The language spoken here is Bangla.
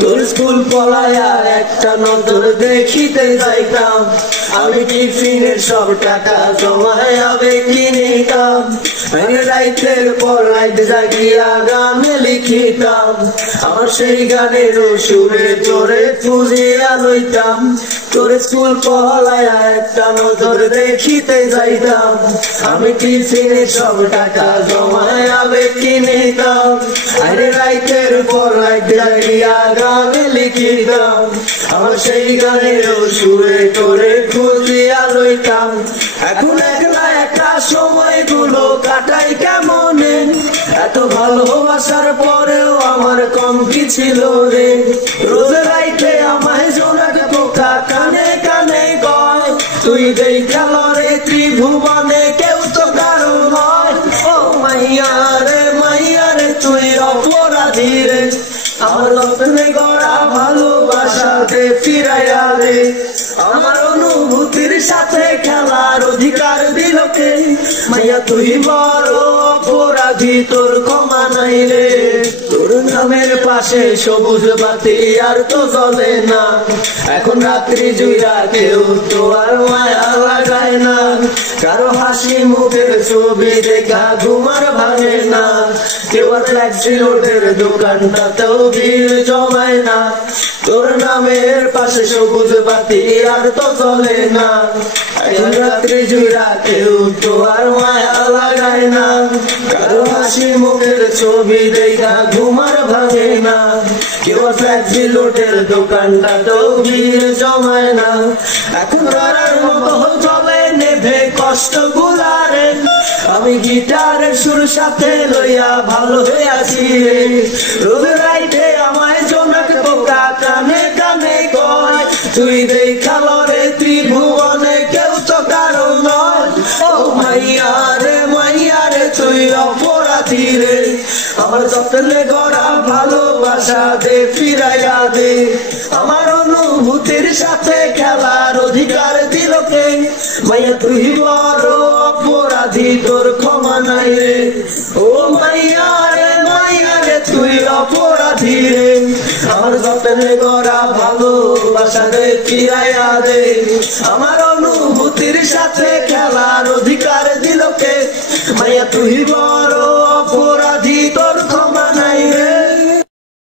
তোর স্কুল পড়ায়া একটা নজর দেখিতে যাইতাম, আমি টিফিনের সব টাকা জমায়া বেকি নিতাম, রাইতের পর রাইত জাগিয়া গান লিখিতাম, আমার সেই গানের সুরে তোরে খুঁজিয়া লইতাম। তোর স্কুল পড়ায়া একটা নজর দেখিতে যাইতাম, আমি টিফিনের সব টাকা জমায়া বেকি নিতাম, আরে রাইতের পর রাইত জাগিয়া গান লিখিতাম, আমার সেই গানের সুরে তোরে খুঁজিয়া লইতাম। এখন একলা একা সময়গুলো কাটাই কেমনে, এত ভালোবাসার পরেও আমার কম কি ছিল রে। রোজ রাইতে আমায় জোনাক পোকা কানে কানে কয়, তুই দেখা লরে ত্রিভুবনে কেউ তো কারো নয়। ও মাইয়া রে তুই অপরাধী রে, আমার যত্নে গড়া ভালোবাসাতে ফিরাইয়া দে, আমার অনুভূতির সাথে খেলার অধিকার দিল কে। মাইয়া তুই বড় অপরাধী, তোর ক্ষমা নাই রে। তোর নামের পাশে সবুজ বাতি আর তো জ্বলে না, এখন রাত্রি জুইরা কেউ তো আর মায়া লাগায় না, কারো হাসি মুখের ছবি দেখা ঘুমার ভাঙে না, কেউ আর ফ্ল্যাক্সি রোডের দোকানটাতেও ভিড় জমায় না। তোর নামের পাশে সবুজ বাতি আর তো জ্বলে না, এখন রাত্রি জুইরা কেউ তো আর মায়া লাগায় না, কারো হাসি মুখের ছবি দেখা ঘুমার ভাঙে না, কেউ আর ফ্ল্যাক্সি রোডের দোকানটাতেও ভিড় জমায় না। এখন রারার মতো চলে নেভে কষ্ট গুলারে, আমি গিটারের সুর সাথে লইয়া ভালো হয়ে আছি রে। রোজ রাইতে আমায় জোনাক পোকা কানে কানে কয়, তুই দেখা লরে ত্রিভুবনে কেউ তো কারো নয়। ও মাইয়া রে তুই অপরাধী রে, আমার যত্নে গড়া ভালোবাসা দে ফিরাইয়া দে, আমার অনুভূতির সাথে খেলার অধিকার দিল কে। মাইয়া তুই বড় অপরাধী, তোর ক্ষমা নাই রে। ও মাইয়া রে তুই অপরাধী রে, আমার যত্নে গড়া ভালোবাসা দে ফিরাইয়া দে, আমার অনুভূতির সাথে খেলার অধিকার দিল কে। মাইয়া তুই বড়